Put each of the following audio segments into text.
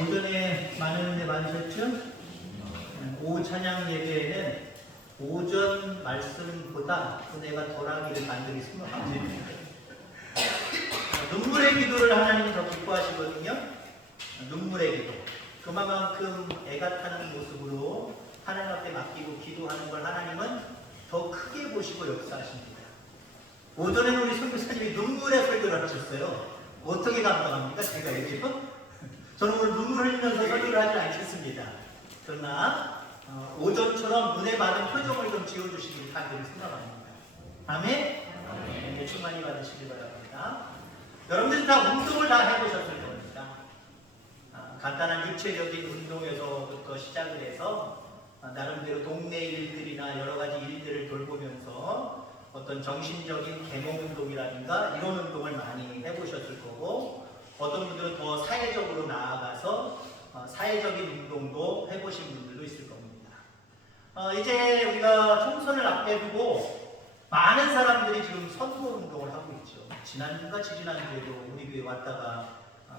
오전에 많은 은혜 많으셨죠? 오후 찬양 예배에는 오전 말씀보다 은혜가 덜하기를 간절히 소망합니다. 눈물의 기도를 하나님이 더 기뻐하시거든요. 눈물의 기도. 그만큼 애가 타는 모습으로 하나님 앞에 맡기고 기도하는 걸 하나님은 더 크게 보시고 역사하십니다. 오전에는 우리 선교사님이 눈물의 설교를 하셨어요. 어떻게 감당합니까? 제가 얘기해요? 저는 오늘 눈물 흘리면서 설교를 하지 않겠습니다. 그러나 오전처럼 은혜 받은 표정을 좀 지어주시길 간절히 생각합니다. 아멘? 네, 충만히 받으시길 바랍니다. 여러분들이 다 운동을 다 해보셨을 겁니다. 간단한 육체적인 운동에서부터 시작을 해서 나름대로 동네 일들이나 여러 가지 일들을 돌보면서 어떤 정신적인 계몽 운동이라든가 이런 운동을 많이 해보셨을 거고, 어떤 분들은 더 사회적으로 나아가서 사회적인 운동도 해보신 분들도 있을 겁니다. 이제 우리가 총선을 앞에 두고 많은 사람들이 지금 선거 운동을 하고 있죠. 지난주가 지지난주에도 우리 교회 왔다가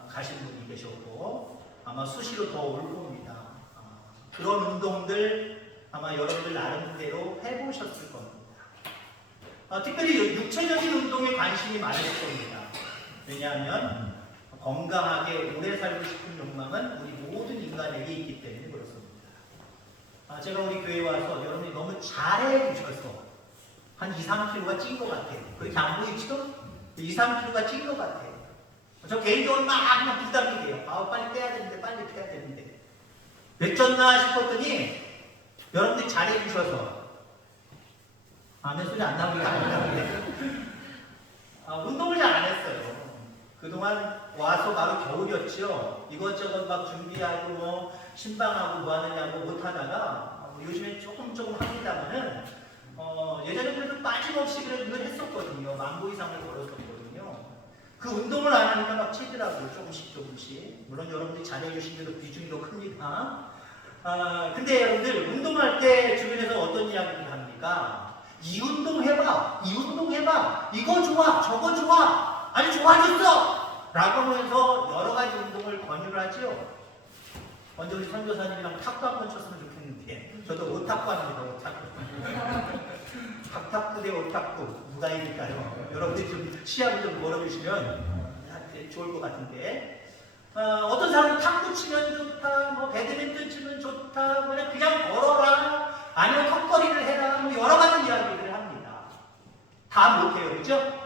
가신 분이 계셨고 아마 수시로 더 올 겁니다. 그런 운동들 아마 여러분들 나름대로 해보셨을 겁니다. 특별히 육체적인 운동에 관심이 많을 겁니다. 왜냐하면 건강하게 오래 살고 싶은 욕망은 우리 모든 인간에게 있기 때문에 그렇습니다. 제가 우리 교회에 와서 여러분이 너무 잘해 주셔서 한 2-3kg가 찐 것 같아요. 그렇게 안 보이죠? 2-3kg가 찐 것 같아요. 저 개인적으로 막 부담이 돼요. 빨리 빼야 되는데, 빨리 빼야 되는데. 몇 쪘나 싶었더니 여러분들이 잘해 주셔서 내 소리 안 나오게 안 나오게 운동을 잘 안 했어요. 그동안 와서 바로 겨울이었죠. 이것저것 막 준비하고 뭐 신방하고 뭐 하느냐고 못하다가 요즘에 조금 합니다만은 예전에 그래도 빠짐없이 그래도 늘 했었거든요. 10,000보 이상을 걸었었거든요. 그 운동을 안 하니까 막 치더라고요. 조금씩. 물론 여러분들이 잘해주시는 비중이 더 큽니다. 근데 여러분들 운동할 때 주변에서 어떤 이야기를 합니까? 이 운동 해봐, 이 운동 해봐, 이거 좋아, 저거 좋아, 아니 좋아졌어! 라고 하면서 여러 가지 운동을 권유를 하죠. 먼저 우리 선교사님이랑 탁구 한번 쳤으면 좋겠는데, 저도 오탁구 합니다, 오탁구. 탁탁구 대 오탁구, 누가 이길까요? 여러분들이 좀 시합을 좀 걸어주시면 좋을 것 같은데, 어떤 사람은 탁구 치면 좋다, 뭐 배드민턴 치면 좋다, 그냥 걸어라, 아니면 턱걸이를 해라, 뭐 여러 가지 이야기를 합니다. 다 못해요, 그죠?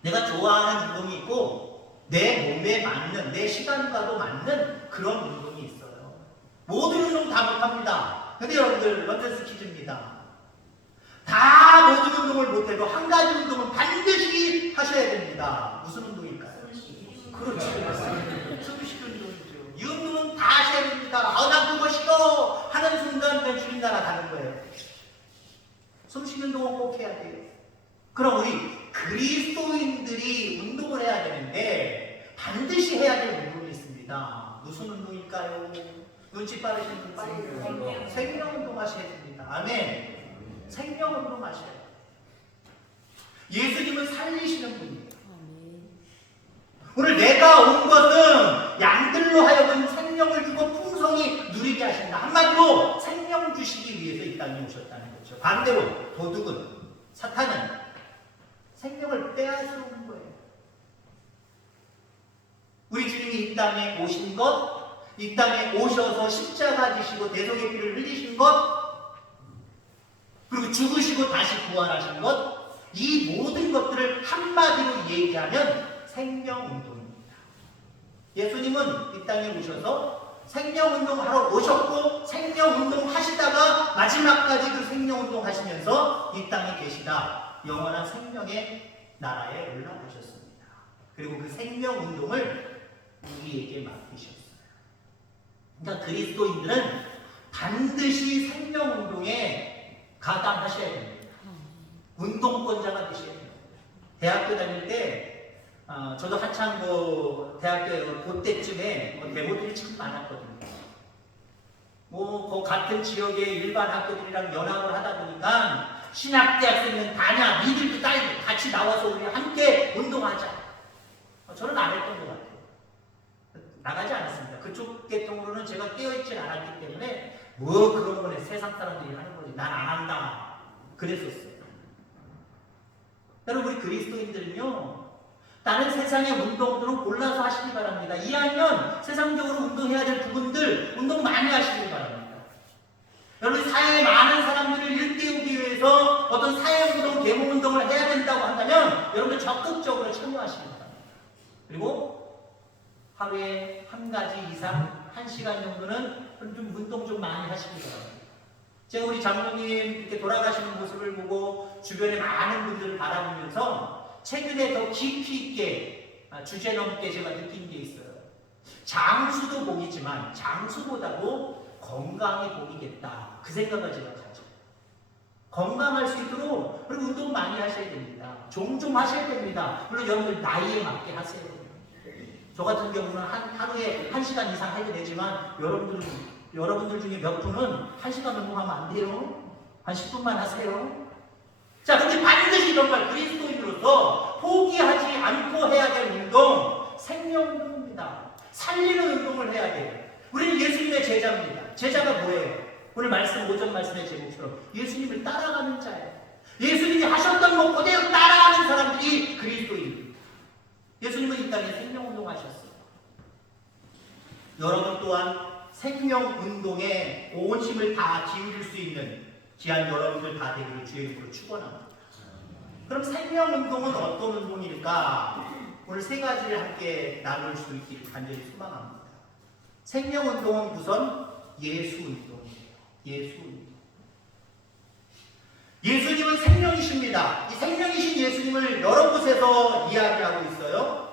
내가 좋아하는 운동이 있고 내 몸에 맞는, 내 시간과도 맞는 그런 운동이 있어요. 모든 운동 다 못합니다. 근데 여러분들 런던스 퀴즈입니다. 다 모든 운동을 못해도 한 가지 운동은 반드시 하셔야 됩니다. 무슨 운동일까요? 그렇죠. 숨쉬기 운동이죠. 이 운동은 다 하셔야 됩니다. 나 그거 싫어 하는 순간 그냥 주님 나라 가는 거예요. 숨쉬기 운동은 꼭 해야 돼요. 그럼 우리 그리스도인들이 운동을 해야 되는데 반드시 해야 될 운동이 있습니다. 무슨 운동일까요? 눈치 빠르신 분 빨리 생명 운동 하셔야 됩니다. 아멘. 생명 운동 하셔야 돼요. 예수님은 살리시는 분이에요. 오늘 내가 온 것은 양들로 하여금 생명을 주고 풍성히 누리게 하신다. 한마디로 생명 주시기 위해서 이 땅에 오셨다는 거죠. 반대로 도둑은, 사탄은 생명을 빼앗으려는 거예요. 우리 주님이 이 땅에 오신 것, 이 땅에 오셔서 십자가 지시고 대속의 피를 흘리신 것, 그리고 죽으시고 다시 부활하신 것, 이 모든 것들을 한마디로 얘기하면 생명운동입니다. 예수님은 이 땅에 오셔서 생명운동 하러 오셨고 생명운동 하시다가 마지막까지 그 생명운동 하시면서 이 땅에 계시다 영원한 생명의 나라에 올라가셨습니다. 그리고 그 생명운동을 우리에게 맡기셨어요. 그러니까 그리스도인들은 반드시 생명운동에 가담하셔야 됩니다. 운동권자가 되셔야 됩니다. 대학교 다닐 때 저도 한창 대학교 그때쯤에 데모들이 참 많았거든요. 그 같은 지역의 일반 학교들이랑 연합을 하다 보니까 신학대학생은 다냐, 니들도 딸도 같이 나와서 우리 함께 운동하자. 저는 안 했던 것 같아요. 나가지 않았습니다. 그쪽 계통으로는 제가 깨어있질 않았기 때문에 뭐 그런 거네 세상 사람들이 하는 거지 난 안 한다 그랬었어요. 여러분 우리 그리스도인들은요 다른 세상의 운동들은 골라서 하시기 바랍니다. 2학년 세상적으로 운동해야 될 부분들 운동 많이 하시기 바랍니다. 여러분 사회에 많은 사람들을 일깨우기 위해서 어떤 사회운동, 계몽운동을 해야 된다고 한다면 여러분들 적극적으로 참여하시기 바랍니다. 그리고 하루에 한 가지 이상 1시간 정도는 좀 운동 좀 많이 하시기 바랍니다. 제가 우리 장로님 이렇게 돌아가시는 모습을 보고 주변에 많은 분들을 바라보면서 최근에 더 깊이 있게 주제넘게 제가 느낀 게 있어요. 장수도 복이지만 장수보다도 건강이 복이겠다. 그 생각을 제가 가죠. 건강할 수 있도록 그리고 운동 많이 하셔야 됩니다. 종종 하셔야 됩니다. 물론 여러분들 나이에 맞게 하세요. 저 같은 경우는 하루에 1시간 이상 해도 되지만 여러분들 중에 몇 분은 1시간 운동하면 안 돼요. 한 10분만 하세요. 자, 근데 반드시 정말 그리스도인으로서 포기하지 않고 해야 될 운동, 생명운동입니다. 살리는 운동을 해야 돼요. 우리는 예수님의 제자입니다. 제자가 뭐예요? 오늘 말씀, 오전 말씀의 제목처럼 예수님을 따라가는 자예요. 예수님이 하셨던 것 그대로 따라가는 사람들이 그리스도인입니다. 예수님은 이 땅에 생명운동 하셨어요. 여러분 또한 생명운동에 온 힘을 다 기울일 수 있는 귀한 여러분들 다 되기를 주의 이름으로 축원합니다. 그럼 생명운동은 어떤 운동일까? 오늘 세 가지를 함께 나눌 수 있기를 간절히 소망합니다. 생명운동은 우선 예수운동이에요. 예수운동. 예수님은 생명이십니다. 이 생명이신 예수님을 여러 곳에서 이야기하고 있어요.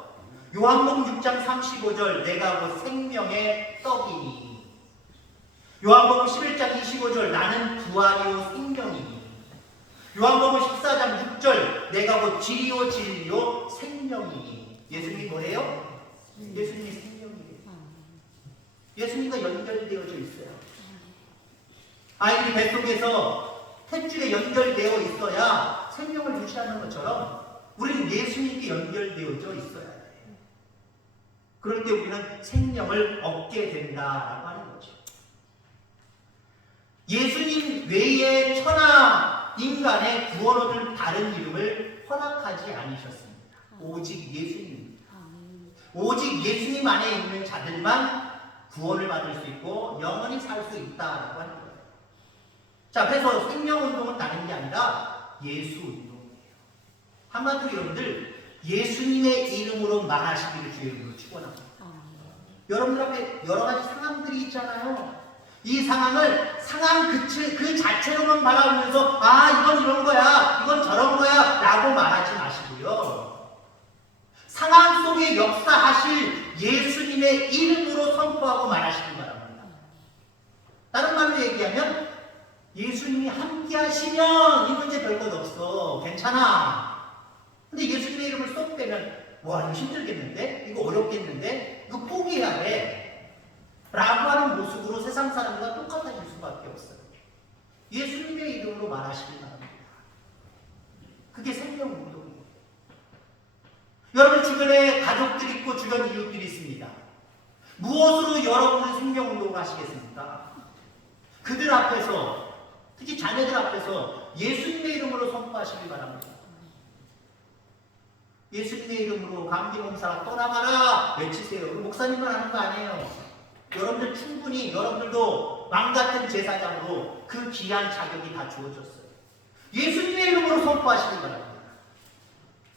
요한복음 6장 35절 내가 곧 생명의 떡이니. 요한복음 11장 25절 나는 부활이요 생명이니. 요한복음 14장 6절 내가 곧 길이요 진리요 생명이니. 예수님이 뭐래요? 예수님이 생명이에요. 예수님과 연결되어져 있어요. 아이들이 뱃속에서 탯줄에 연결되어 있어야 생명을 유지하는 것처럼 우리는 예수님께 연결되어져 있어야 돼요. 그럴 때 우리는 생명을 얻게 된다라고 하는 거죠. 예수님 외에 천하 인간의 구원 얻을 다른 이름을 허락하지 않으셨습니다. 오직 예수님입니다. 오직 예수님 안에 있는 자들만 구원을 받을 수 있고 영원히 살 수 있다라고 하는 거예요. 자, 그래서 생명운동은 다른 게 아니라 예수운동이에요. 한마디로 여러분들 예수님의 이름으로 말하시기를 주의 이름으로 축원합니다. 여러분들 앞에 여러 가지 상황들이 있잖아요. 이 상황을 상황 그 자체로만 바라보면서 이건 이런 거야, 이건 저런 거야 라고 말하지 마시고요. 상황 속에 역사하실 예수님의 이름으로 선포하고 말하시기 바랍니다. 다른 말로 얘기하면 예수님이 함께 하시면 이 문제 별것 없어. 괜찮아. 근데 예수님의 이름을 쏙 빼면 와 이거 힘들겠는데? 이거 어렵겠는데? 이거 포기해야 돼. 라고 하는 모습으로 세상 사람들과 똑같아질 수밖에 없어요. 예수님의 이름으로 말하시기 바랍니다. 그게 생명운동이에요. 여러분 주변에 가족들이 있고 주변 이웃들이 있습니다. 무엇으로 여러분은 생명운동을 하시겠습니까? 그들 앞에서 특히 자녀들 앞에서 예수님의 이름으로 선포하시기 바랍니다. 예수님의 이름으로 감기 몸살 떠나가라 외치세요. 목사님만 하는 거 아니에요. 여러분들 충분히 여러분들도 왕같은 제사장으로 그 귀한 자격이 다 주어졌어요. 예수님의 이름으로 선포하시기 바랍니다.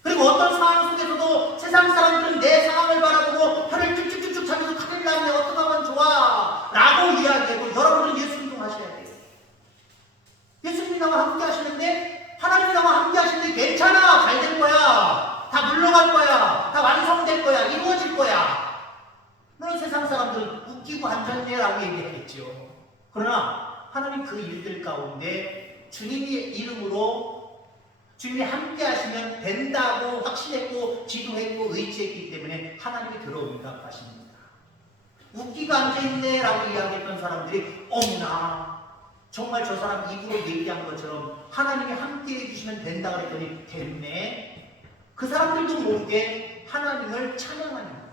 그리고 어떤 상황 속에서도 세상 사람들은 내 상황을 바라보고 혀를 쭉쭉쭉쭉 차면서 큰일 나네 어떻게 하면 좋아 라고 이야기하고 여러분은 예수님도 하셔야 돼요. 예수님이 나와 함께 하시는데 하나님이 나와 함께 하시는데 괜찮아 잘 될 거야 다 물러갈 거야 다 완성될 거야 이루어질 거야. 물론 세상 사람들은 웃기고 앉았네 라고 얘기하겠죠. 그러나 하나님 그 일들 가운데 주님의 이름으로 주님이 함께 하시면 된다고 확신했고 기도했고 의지했기 때문에 하나님이 들어응답하십니다. 웃기고 앉아있네 라고 이야기했던 사람들이 어머나 정말 저 사람 입으로 얘기한 것처럼 하나님이 함께 해주시면 된다 그랬더니 됐네. 그 사람들도 모르게 하나님을 찬양하는 거예요.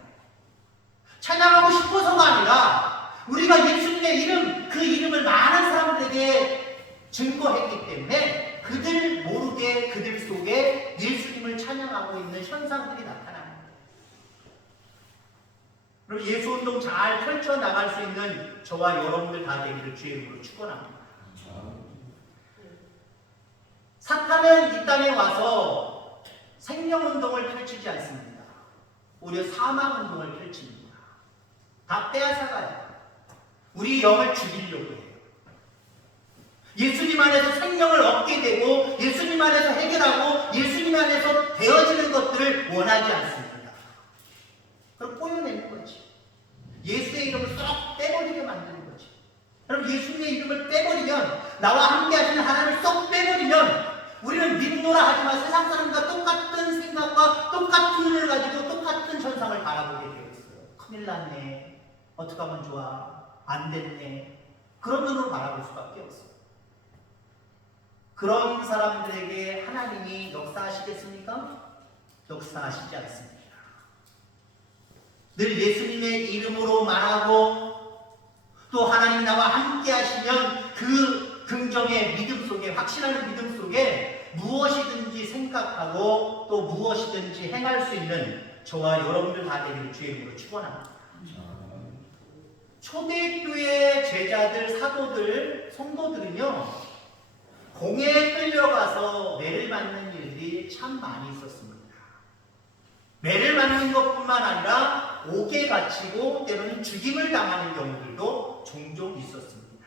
찬양하고 싶어서가 아니라 우리가 예수님의 이름, 그 이름을 많은 사람들에게 증거했기 때문에 그들 모르게 그들 속에 예수님을 찬양하고 있는 현상들이 나타나는 거예요. 그럼 예수운동 잘 펼쳐나갈 수 있는 저와 여러분들 다 되기를 주의 이름으로 축원합니다. 사탄은 이 땅에 와서 생명운동을 펼치지 않습니다. 오히려 사망운동을 펼칩니다. 다 빼앗아가요. 우리 영을 죽이려고 해요. 예수님 안에서 생명을 얻게 되고 예수님 안에서 해결하고 예수님 안에서 되어지는 것들을 원하지 않습니다. 그걸 꼬여내는 거지. 예수의 이름을 쏙 빼버리게 만드는 거지. 그럼 예수님의 이름을 빼버리면, 나와 함께 하시는 하나님을 쏙 빼버리면 우리는 믿노라 하지만 세상 사람과 똑같은 생각과 똑같은 눈을 가지고 똑같은 현상을 바라보게 되어 있어요. 큰일 났네. 어떻게 하면 좋아? 안 됐네. 그런 눈으로 바라볼 수밖에 없어요. 그런 사람들에게 하나님이 역사하시겠습니까? 역사하시지 않습니다. 늘 예수님의 이름으로 말하고 또 하나님 나와 함께 하시면 그 긍정의 믿음 속에, 확신하는 믿음 속에 무엇이든지 생각하고 또 무엇이든지 행할 수 있는 저와 여러분들 다 되기를 주의 이름으로 축원합니다. 초대교회 제자들, 사도들, 성도들은요, 공에 끌려가서 매를 맞는 일들이 참 많이 있었습니다. 매를 맞는 것뿐만 아니라 옥에 갇히고 때로는 죽임을 당하는 경우들도 종종 있었습니다.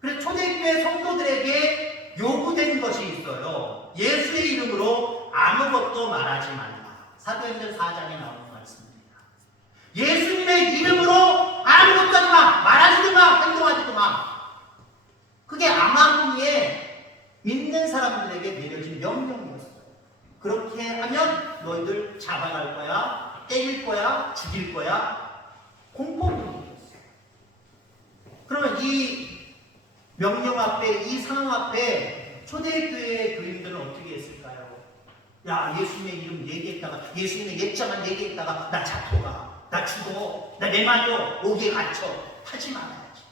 그래서 초대교회 성도들에게 요구된 것이 있어요. 예수의 이름으로 아무것도 말하지 말라. 사도행전 4장에 나오는 말씀입니다. 예수님의 이름으로 아무것도 하지 마! 말하지도 마! 행동하지도 마! 그게 아마니에 믿는 사람들에게 내려진 명령이었어요. 그렇게 하면 너희들 잡아갈 거야, 때릴 거야, 죽일 거야. 공포분위기였어요. 그러면 이 명령 앞에, 이 상황 앞에 초대교회의 교인들은 어떻게 했을까요? 야, 예수님의 이름 얘기했다가, 예수님의 옛자만 얘기했다가 나 잡혀가, 나 죽어, 나 내 맞아, 옥에 갇혀. 하지 말아야지.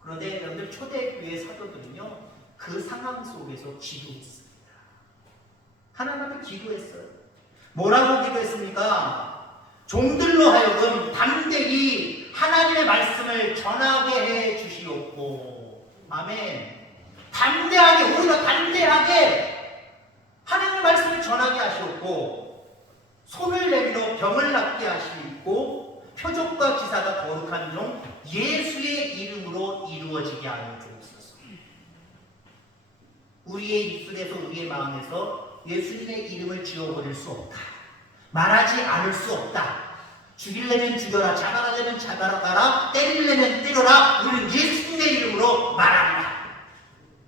그런데 여러분들 초대교회 사도들은요, 그 상황 속에서 기도했습니다. 하나님 앞에 기도했어요. 뭐라고 기도했습니까? 종들로 하여금 담대히 하나님의 말씀을 전하게 해 주시옵고. 아멘. 담대하게, 오히려 담대하게 하나님의 말씀을 전하게 하시옵고, 손을 내밀어 병을 낫게 하시고, 표적과 기사가 거룩한 종 예수의 이름으로 이루어지게 하는 주옵소서. 우리의 입술에서, 우리의 마음에서 예수님의 이름을 지워버릴 수 없다. 말하지 않을 수 없다. 죽이려면 죽여라, 잡아가려면 잡아가라, 때리려면 때려라. 우리는 예수님의 이름으로 말한다.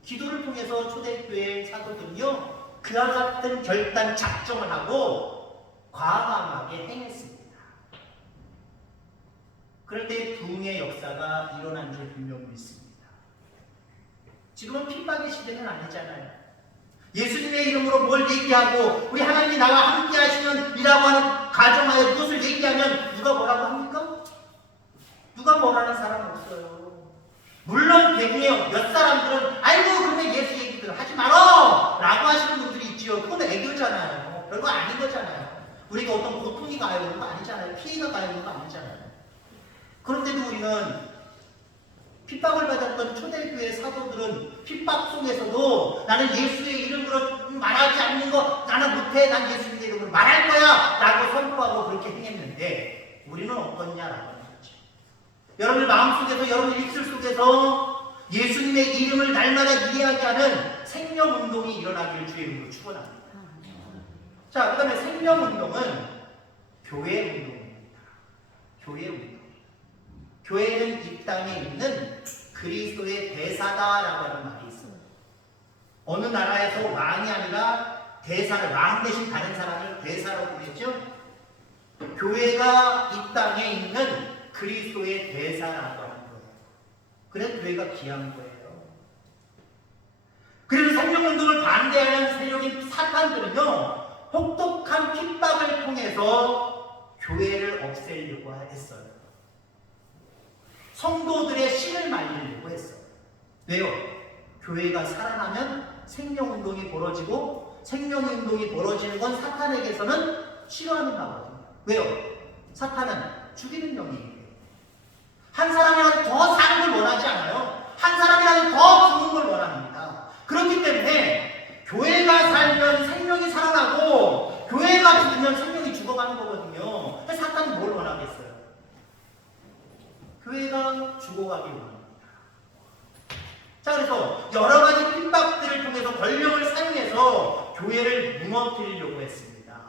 기도를 통해서 초대교회 사도들은요, 그와 같은 결단 작정을 하고 과감하게 행했습니다. 그럴 때 부흥의 역사가 일어난 줄 분명히 믿습니다. 지금은 핍박의 시대는 아니잖아요. 예수님의 이름으로 뭘 얘기하고 우리 하나님이 나와 함께 하시는 이라고 하는 가정하에 무엇을 얘기하면 누가 뭐라고 합니까? 누가 뭐라는 사람 없어요. 물론 괜히요, 몇 사람들은 아이고 그러면 예수 얘기들 하지 말어 라고 하시는 분들이 있지요. 그건 애교잖아요. 별거 아닌 거잖아요. 우리가 어떤 고통이 가요 그런 거 아니잖아요. 피해가 가요 그런 거 아니잖아요. 그런데도 우리는 핍박을 받았던 초대교회 사도들은 핍박 속에서도 나는 예수의 이름으로 말하지 않는 거 나는 못해, 난 예수의 이름으로 말할 거야 라고 선포하고 그렇게 행했는데 우리는 어떻냐라고 하는 거죠. 여러분의 마음속에서, 여러분의 입술 속에서 예수님의 이름을 날마다 이야기하는 생명운동이 일어나기를 주의 이름으로 축원합니다. 자, 그 다음에 생명운동은 교회 운동입니다. 교회 운동. 교회는 이 땅에 있는 그리스도의 대사다라고 하는 말이 있어요. 어느 나라에서 왕이 아니라 대사를, 왕 대신 다른 사람을 대사라고 부르죠. 교회가 이 땅에 있는 그리스도의 대사라고 하는 거예요. 그래서 교회가 귀한 거예요. 그래서 생명운동을 반대하는 세력인 사탄들은요, 혹독한 핍박을 통해서 교회를 없애려고 했어요. 성도들의 신을 말리려고 했어요. 왜요? 교회가 살아나면 생명운동이 벌어지고 생명운동이 벌어지는 건 사탄에게서는 싫어하는 거거든요. 왜요? 사탄은 죽이는 영이에요. 한 사람이라도 더 사는 걸 원하지 않아요. 한 사람이라도 더 죽는 걸 원합니다. 그렇기 때문에 교회가 살면 생명이 살아나고 교회가 죽으면 생명이 죽어가는 거거든요. 사탄은 뭘 원하겠어요? 교회가 죽어가길 원합니다. 자, 그래서 여러 가지 핍박들을 통해서 권력을 사용해서 교회를 무너뜨리려고 했습니다.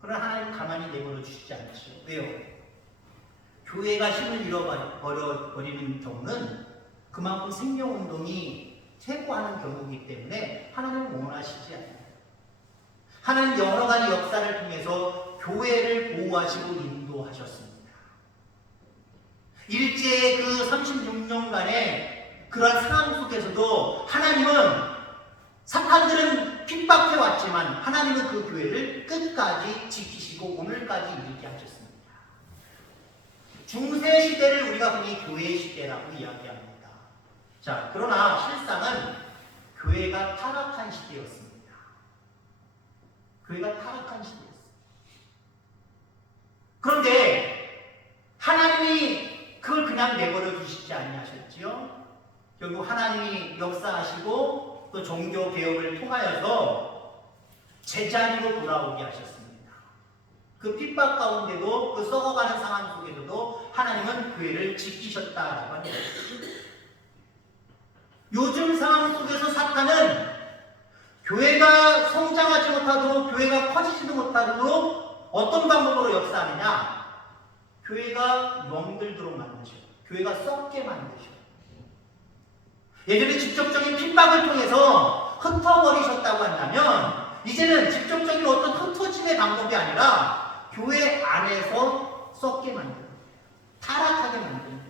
그러나 하나님 가만히 내버려 주시지 않죠. 왜요? 교회가 힘을 잃어버리는 경우는 그만큼 생명운동이 쇠고하는 경우이기 때문에 하나님은 원하시지 않아요. 하나님 여러 가지 역사를 통해서 교회를 보호하시고 인도하셨습니다. 일제의 그 36년간의 그러한 상황 속에서도 하나님은 사탄들은 핍박해 왔지만 하나님은 그 교회를 끝까지 지키시고 오늘까지 이르게 하셨습니다. 중세 시대를 우리가 흔히 교회 시대라고 이야기합니다. 자, 그러나 실상은 교회가 타락한 시대였습니다. 교회가 타락한 시대였습니다. 그런데 하나님이 그걸 그냥 내버려 두시지 아니하셨지요? 결국 하나님이 역사하시고 또 종교 개혁을 통하여서 제자리로 돌아오게 하셨습니다. 그 핍박 가운데도 그 썩어가는 상황 속에서도 하나님은 교회를 지키셨다라고 합니다. 요즘 상황 속에서 사탄은 교회가 성장하지 못하도록 교회가 커지지도 못하도록 어떤 방법으로 역사하느냐? 교회가 멍들도록 만드셔. 교회가 썩게 만드셔. 예전에 직접적인 핍박을 통해서 흩어버리셨다고 한다면 이제는 직접적인 어떤 흩어짐의 방법이 아니라 교회 안에서 썩게 만들고 타락하게 만들고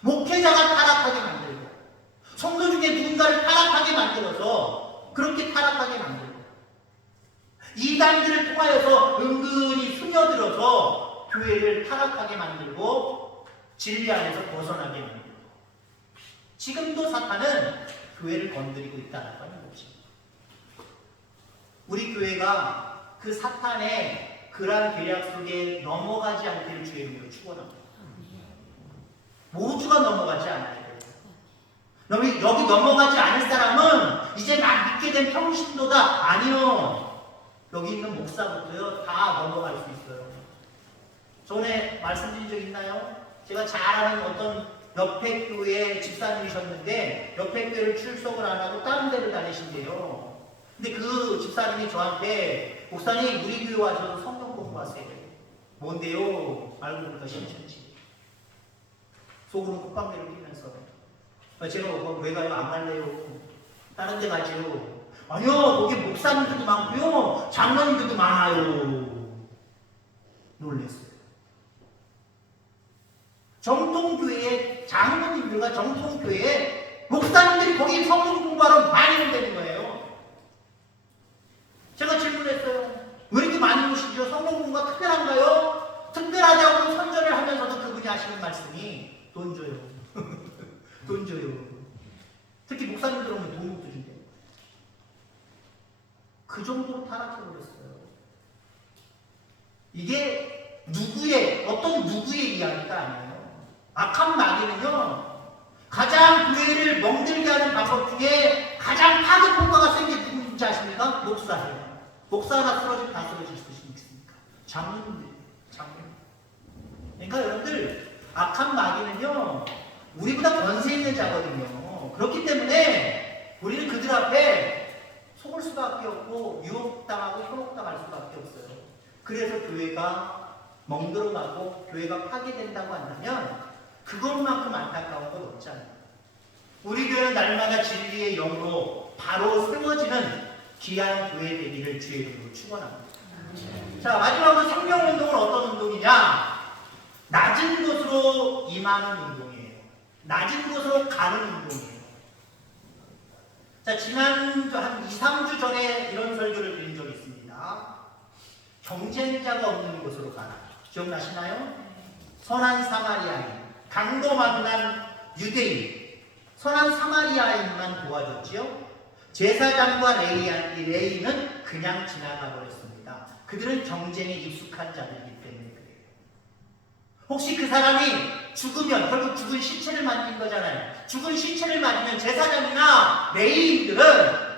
목회자가 타락하게 만들고 성도 중에 누군가를 타락하게 만들어서 그렇게 타락하게 만들고 이단들을 통하여서 은근히 스며들어서 교회를 타락하게 만들고 진리 안에서 벗어나게 만들고 지금도 사탄은 교회를 건드리고 있다는 것입니다. 우리 교회가 그 사탄의 그러한 계략 속에 넘어가지 않기를 주의 이름으로 축원합니다. 모두가 넘어가지 않아야 돼요. 여기 넘어가지 않을 사람은 이제 막 믿게 된 평신도다. 아니요. 여기 있는 목사부터요 다 넘어갈 수 있어요. 전에 말씀드린 적 있나요? 제가 잘 아는 어떤 옆에 교회 집사님이셨는데 옆에 교회를 출석을 안 하고 다른 데를 다니신대요. 근데 그 집사님이 저한테 목사님 우리 교회 와서 성경 공부하세요. 뭔데요? 알고 보니까 신천지. 속으로 콧방귀를 끼면서 제가 왜 가요? 안 갈래요. 다른 데 가지요. 아니요. 거기 목사님들도 많고요. 장로님들도 많아요. 놀랬어요. 정통교회의 장로님들과 정통교회의 목사님들이 거기 성경 공부하러 많이 온다는 거예요. 제가 질문했어요. 왜 이렇게 많이 오시죠? 성경 공부가 특별한가요? 특별하다고 선전을 하면서도 그분이 하시는 말씀이 돈 줘요. 돈 줘요. 특히 목사님들 오면 돈도 준대요. 그 정도로 타락해버렸어요. 이게 어떤 누구의 이야기가 아니에요. 악한 마귀는요, 가장 교회를 멍들게 하는 방법 중에 가장 파급 효과가 센 게 누군지 아십니까? 목사예요. 목사 하나 쓰러지면 다 쓰러질 수 있습니까? 장로님들. 그러니까 여러분들, 악한 마귀는요, 우리보다 권세 있는 자거든요. 그렇기 때문에 우리는 그들 앞에 속을 수밖에 없고 유혹당하고 현혹당할 수밖에 없어요. 그래서 교회가 멍들어가고 교회가 파괴된다고 한다면 그것만큼 안타까운 건 없잖아요. 우리 교회는 날마다 진리의 영으로 바로 세워지는 귀한 교회 되기를 주의 이름으로 축원합니다. 자, 마지막으로 생명운동은 어떤 운동이냐? 낮은 곳으로 임하는 운동이에요. 낮은 곳으로 가는 운동이에요. 자, 지난 한 2, 3주 전에 이런 설교를 드린 적이 있습니다. 경쟁자가 없는 곳으로 가라. 기억나시나요? 선한 사마리아인, 강도 만난 유대인, 선한 사마리아인만 도와줬지요. 제사장과 레위는 그냥 지나가 버렸습니다. 그들은 경쟁에 익숙한 자들이기 때문에 그래요. 혹시 그 사람이 죽으면 결국 죽은 시체를 만진 거잖아요. 죽은 시체를 맞으면 제사장이나 레위인들은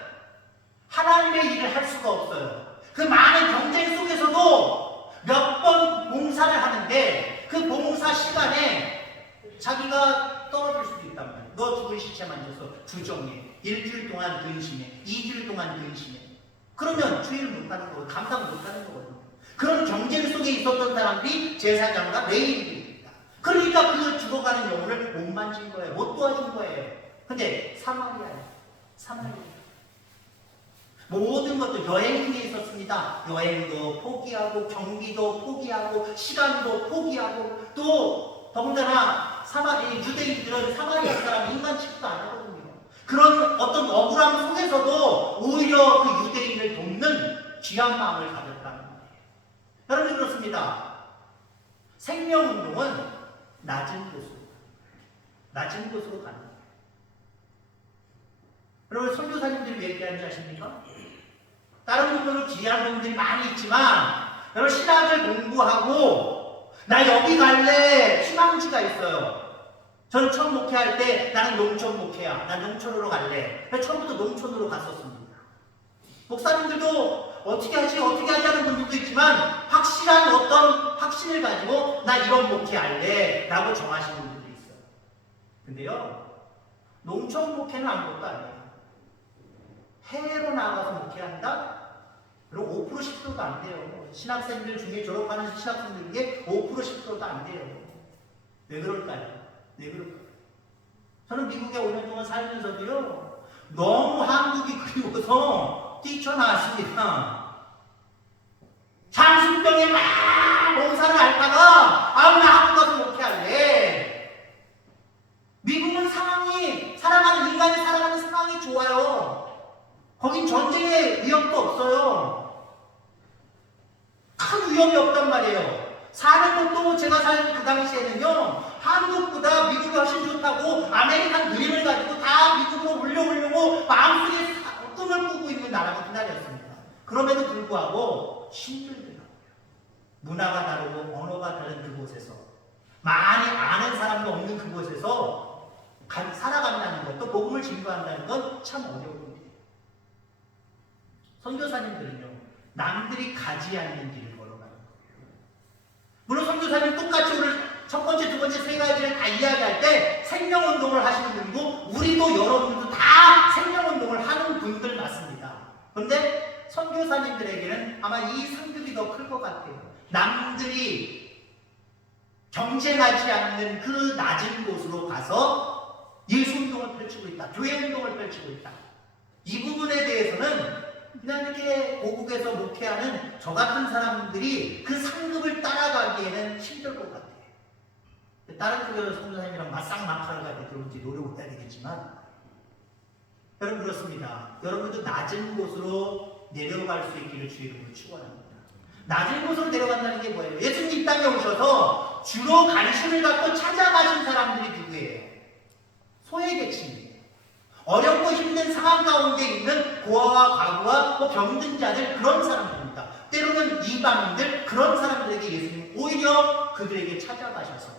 하나님의 일을 할 수가 없어요. 그 많은 경쟁 속에서도 몇 번 봉사를 하는데 그 봉사 시간에 자기가 떨어질 수도 있단 말이에요. 너 죽은 시체 만져서 부정해. 일주일 동안 근심해. 2주일 동안 근심해. 그러면 주의를 못하는 거고 감당 못하는 거거든요. 그런 경쟁 속에 있었던 사람들이 제사장과 레위인들입니다. 그러니까 그 죽어가는 영혼을 못 만진 거예요. 못 도와준 거예요. 근데 사마리아 모든 것도 여행 중에 있었습니다. 여행도 포기하고 경기도 포기하고 시간도 포기하고 또 더군다나 유대인들은 사마리아 사람 인간 취급도 안 하거든요. 그런 어떤 억울함 속에서도 오히려 그 유대인을 돕는 귀한 마음을 가졌다는 거예요. 여러분 그렇습니다. 생명운동은 낮은 곳으로 가는 거예요. 여러분 선교사님들이 왜 얘기하는지 아십니까? 다른 분들은 귀한 분들이 많이 있지만 여러분 신학을 공부하고 나 여기 갈래 희망지가 있어요. 저는 처음 목회할 때 나는 농촌 목회야. 난 농촌으로 갈래. 처음부터 농촌으로 갔었습니다. 목사님들도 어떻게 하지 하는 분들도 있지만 확실한 어떤 확신을 가지고 나 이런 목회할래 라고 정하시는 분들도 있어요. 근데요 농촌 목회는 아무것도 아니에요. 해외로 나가서 목회한다? 그럼 5% 10%도 안 돼요. 신학생들 중에 졸업하는 신학생들 중에 5% 10%도 안 돼요. 왜 그럴까요? 저는 미국에 5년 동안 살면서도요 너무 한국이 그리워서 뛰쳐나왔습니다. 장수병에 막 농사를 앓다가 나 한국 가서 목회할래. 미국은 인간이 살아가는 상황이 좋아요. 거긴 전쟁의 위협도 없어요. 큰 위협이 없단 말이에요. 사는 것도 제가 살 그 당시에는요 한국보다 미국이 훨씬 좋다고 아메리칸 드림을 가지고 다 미국으로 물려오려고 마음속에 꿈을 꾸고 있는 나라가 그 나라였습니다. 그럼에도 불구하고 힘들더라고요. 문화가 다르고 언어가 다른 그곳에서 많이 아는 사람도 없는 그곳에서 살아간다는 것, 또 복음을 증거한다는 건 참 어려운 일이에요. 선교사님들은요 남들이 가지 않는 길을 걸어가는 거예요. 물론 선교사님 똑같이 오늘 첫 번째, 두 번째 세 가지를 다 이야기할 때 생명운동을 하시는 분이고 우리도 여러분들도 다 생명운동을 하는 분들 맞습니다. 그런데 선교사님들에게는 아마 이 상급이 더 클 것 같아요. 남들이 경쟁하지 않는 그 낮은 곳으로 가서 예수운동을 펼치고 있다. 교회운동을 펼치고 있다. 이 부분에 대해서는 그냥 이렇게 고국에서 목회하는 저 같은 사람들이 그 상급을 따라가기에는 힘들 것 같아요. 다른 교회의 선교사님이랑 맞상막하게 그런지 노력을 해야 되겠지만 여러분 그렇습니다. 여러분도 낮은 곳으로 내려갈 수 있기를 주의 이름으로 축원합니다. 낮은 곳으로 내려간다는 게 뭐예요? 예수님 이 땅에 오셔서 주로 관심을 갖고 찾아가신 사람들이 누구예요? 소외계층이에요. 어렵고 힘든 상황 가운데 있는 고아와 과부와 병든 자들 그런 사람들입니다. 때로는 이방인들 그런 사람들에게 예수님 오히려 그들에게 찾아가셔서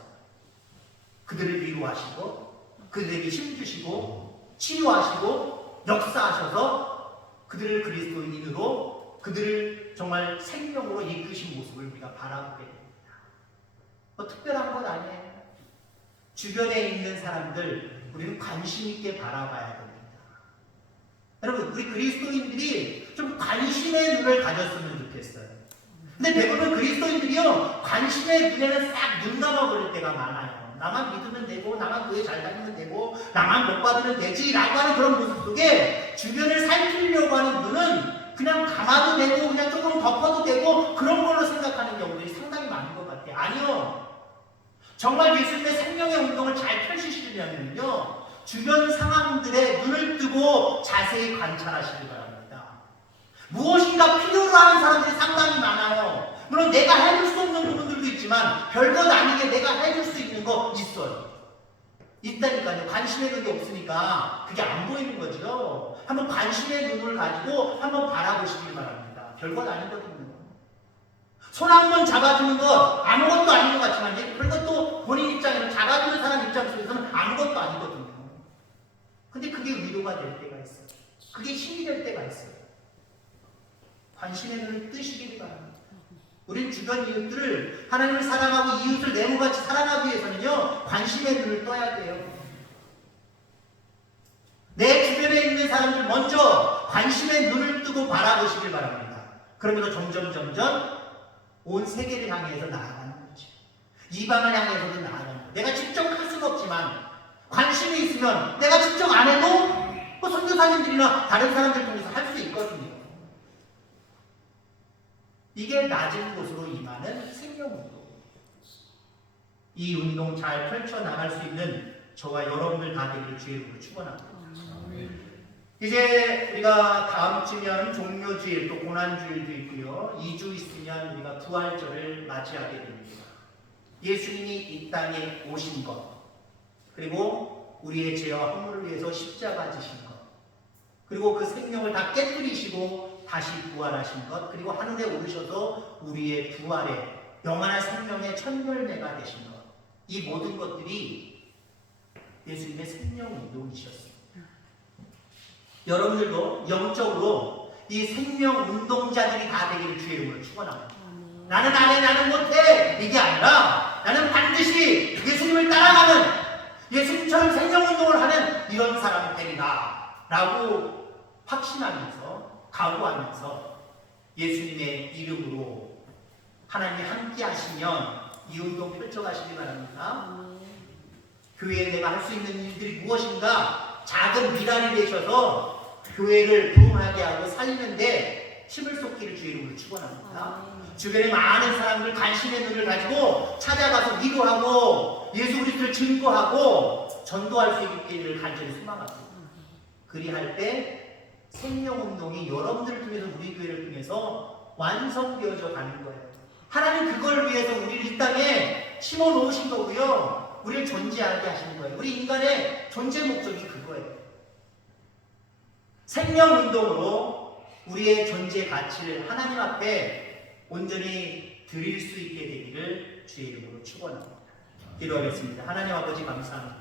그들을 위로하시고 그들에게 힘주시고 치유하시고 역사하셔서 그들을 그리스도인으로 그들을 정말 생명으로 이끄신 모습을 우리가 바라보게 됩니다. 특별한 건 아니에요. 주변에 있는 사람들 우리는 관심 있게 바라봐야 됩니다. 여러분 우리 그리스도인들이 좀 관심의 눈을 가졌으면 좋겠어요. 근데 대부분 그리스도인들이요 관심의 눈에는 싹 눈 감아버릴 때가 많아요. 나만 믿으면 되고 나만 교회 잘 다니면 되고 나만 복 받으면 되지 라고 하는 그런 모습 속에 주변을 살피려고 하는 눈은 그냥 감아도 되고 그냥 조금 덮어도 되고 그런 걸로 생각하는 경우들이 상당히 많은 것 같아요. 아니요. 정말 예수님의 생명의 운동을 잘 펼치시려면요 주변 상황들에 눈을 뜨고 자세히 관찰하시기 바랍니다. 무엇인가 필요로 하는 사람들이 상당히 많아요. 물론 내가 해줄 수 없는 부분들도 있지만 별것 아니게 내가 해줄 수 있는 거 있어요. 있다니까요. 관심의 눈이 없으니까 그게 안 보이는 거죠. 한번 관심의 눈을 가지고 한번 바라보시길 바랍니다. 별것 아니거든요. 손 한 번 잡아주는 것 아무것도 아닌 것 같지만 그것도 본인 입장에는 잡아주는 사람 입장 속에서는 아무것도 아니거든요. 근데 그게 위로가 될 때가 있어요. 그게 힘이 될 때가 있어요. 관심의 눈을 뜨시길 바랍니다. 우린 주변 이웃들을 하나님을 사랑하고 이웃을 내모같이 사랑하기 위해서는요, 관심의 눈을 떠야 돼요. 내 주변에 있는 사람들 먼저 관심의 눈을 뜨고 바라보시길 바랍니다. 그러면서 점점 온 세계를 향해서 나아가는 거죠. 이방을 향해서도 나아가는 거죠. 내가 직접 할 수는 없지만 관심이 있으면 내가 직접 안 해도 뭐 선교사님들이나 다른 사람들 통해서 할 수 있거든요. 이게 낮은 곳으로 임하는 생명운동. 이 운동 잘 펼쳐나갈 수 있는 저와 여러분들 다 되기를 주의 이름으로 축원합니다. 이제 우리가 다음 주면 종료주일 또 고난주일도 있고요. 2주 있으면 우리가 부활절을 맞이하게 됩니다. 예수님이 이 땅에 오신 것, 그리고 우리의 죄와 허물을 위해서 십자가 지신 것, 그리고 그 생명을 다 깨뜨리시고 다시 부활하신 것, 그리고 하늘에 오르셔서 우리의 부활의 영원한 생명의 첫 열매가 되신 것, 이 모든 것들이 예수님의 생명운동이셨습니다. 여러분들도 영적으로 이 생명운동자들이 다 되기를 주의 이름으로 축원합니다. 나는 안 해, 나는 못해, 이게 아니라 나는 반드시 예수님을 따라가는, 예수님처럼 생명운동을 하는 이런 사람이 되리라 라고 확신하면서, 각오하면서 예수님의 이름으로 하나님이 함께 하시면 이 운동 펼쳐가시기 바랍니다. 교회에 내가 할 수 있는 일들이 무엇인가, 작은 미랄이 되셔서 교회를 부흥하게 하고 살리는데 힘을 쏟기를 주의 이름으로 축원합니다. 주변에 많은 사람들 관심의 눈을 가지고 찾아가서 위로하고 예수 그리스도를 증거하고 전도할 수 있기를 간절히 소망합니다. 그리할 때 생명운동이 여러분들을 통해서 우리 교회를 통해서 완성되어져 가는 거예요. 하나님 그걸 위해서 우리를 이 땅에 심어 놓으신 거고요. 우리를 존재하게 하시는 거예요. 우리 인간의 존재 목적이 그거예요. 생명운동으로 우리의 존재 가치를 하나님 앞에 온전히 드릴 수 있게 되기를 주의 이름으로 축원합니다. 기도하겠습니다. 하나님 아버지 감사합니다.